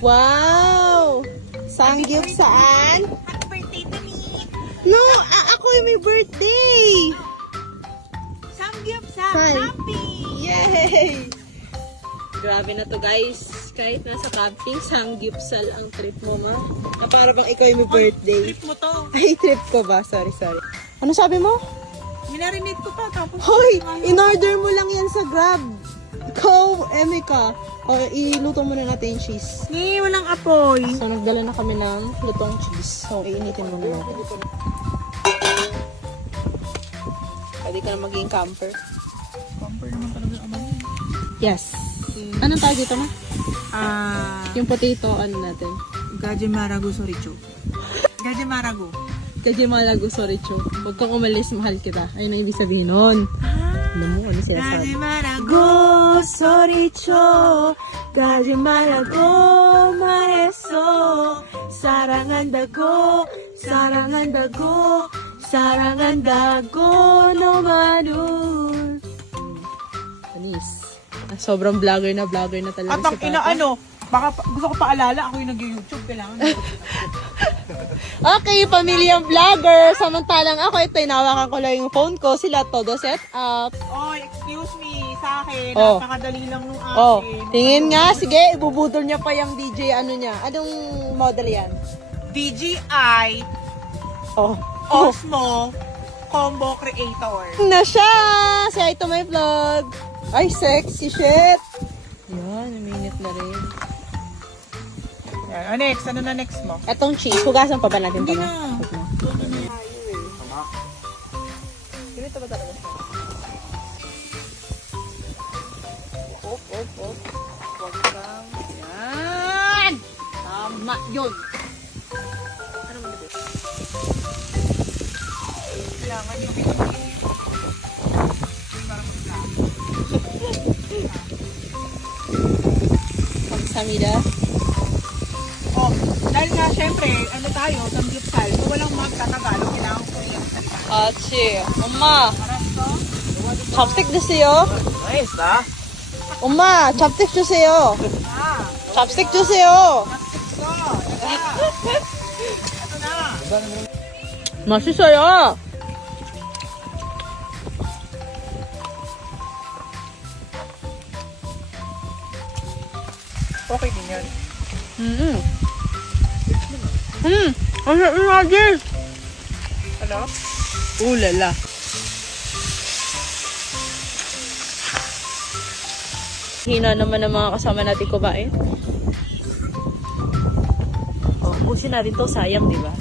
Wow! Sangyup saan? Happy birthday to me! No, ako yung may birthday! Samgyup sa Hi. happy! Yay! Grabe na to guys. Kahit nasa camping, sangyupsal ang trip mo, ma. Na para bang ikaw yung may birthday. Trip mo to. Ay, trip ko ba? Sorry. Ano sabi mo? Minarinate ko pa tapos... Hoy! In-order mo lang yan sa Grab. Ikaw, Emeka. O, iluto muna natin yung cheese. Ni, walang apoy. So, nagdala na kami ng lutong cheese. So, iinitin mo muna. Pwede ka na maging camper. Bumper naman talaga ang amay. Yes. Anong tawag dito, ma? Yung Yung potato, ano natin? Gaji Marago Soricho. Gaji Marago. Kaji malago, sorry, Cho. Huwag kang umalis, mahal kita. Ayun ang ibig sabihin nun. Alam mo, ano Gaji sinasabi? Marago Soricho. Gaji Marago Mareso. Sarangan dago. Sarangan dago. Sarangan dago no manun. Anis. Sobrang vlogger na talaga At ang si ina Papa. baka gusto ko paalala, ako yung nag-YouTube, kailangan. Okay, pamilyang vlogger. Samantalang ako, ito, inawakan ko lang yung phone ko. Sila todo set up. Oh, excuse me, sa akin, Oh. napakadali lang nung akin. Oh, tingin nga. Sige, ibubudol niya pa yung DJ, ano niya. Anong model yan? DJI Oh. Osmo Combo Creator. Na siya! Say hi to my vlog. Ay, sexy shit. Yan, minute na rin. Yan. Next, ano na next mo? Etong cheese, hugasan pa ba natin Hindi ito? na. Ganito ba talaga siya? Op. Huwag kang... Yan! Tama yun! Ano mo nabit? Kailangan yung Kamsamida. Oh, dahil nga syempre, ano tayo, samgyupsal, so walang magtatagalog, kailangan ko yung salita. Achi, 엄마, Parang to, chopstick 주세요. nice ah. 엄마, chopstick 주세요. chopstick 주세요. So, ito na. 맛있어요. Okay din yan. Ang lagi. Ano? Ulala. Hina naman ng mga kasama natin kumain. Oh, pusin natin to, sayang, di ba?